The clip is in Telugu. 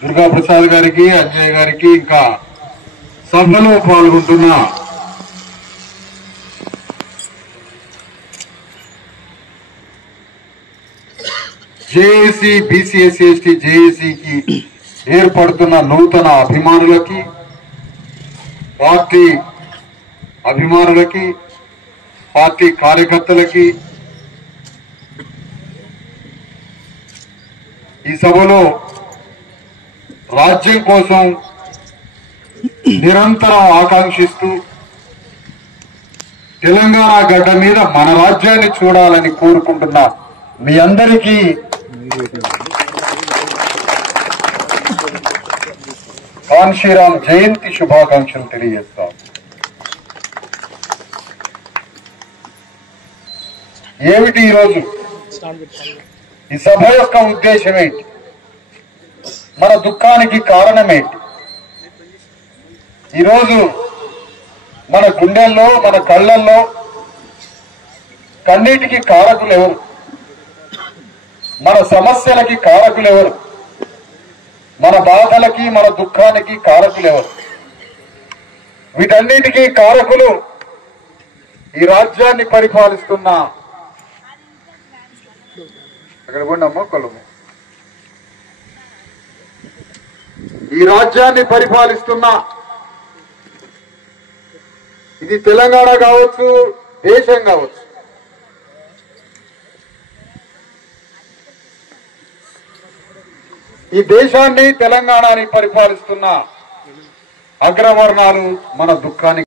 దుర్గా ప్రసాద్ గారికి, అజయ్ గారికి, ఇంకా సభలో పాల్గొంటున్న జేఏసీ, బీసీఎస్సీ, ఎస్టీ, జేఏసీకి ఏర్పడుతున్న నూతన అభిమానులకి, పార్టీ అభిమానులకి, పార్టీ కార్యకర్తలకి, ఈ సభలో రాజ్యం కోసం నిరంతరం ఆకాంక్షిస్తూ తెలంగాణ గడ్డ మీద మన రాజ్యాన్ని చూడాలని కోరుకుంటున్న మీ అందరికీ కాన్షీరామ్ జయంతి శుభాకాంక్షలు తెలియజేస్తాం. ఏమిటి ఈరోజు ఈ సభ యొక్క ఉద్దేశం ఏంటి? మన దుఃఖానికి కారణమేంటి? ఈరోజు మన గుండెల్లో, మన కళ్ళల్లో కన్నీటికి కారకులు ఎవరు? మన సమస్యలకి కారకులు ఎవరు? మన బాధలకి, మన దుఃఖానికి కారకులు ఎవరు? వీటన్నిటికీ కారకులు ఈ రాజ్యాన్ని పరిపాలిస్తున్న అక్కడ పోండమ్మా కొలము ఈ రాజ్యాన్ని పరిపాలిస్తున్న ఇది తెలంగాణ కావచ్చు, దేశం కావచ్చు, ఈ దేశాన్ని తెలంగాణని పరిపాలిస్తున్న అగ్రవర్ణాలు మన దుఃఖానికి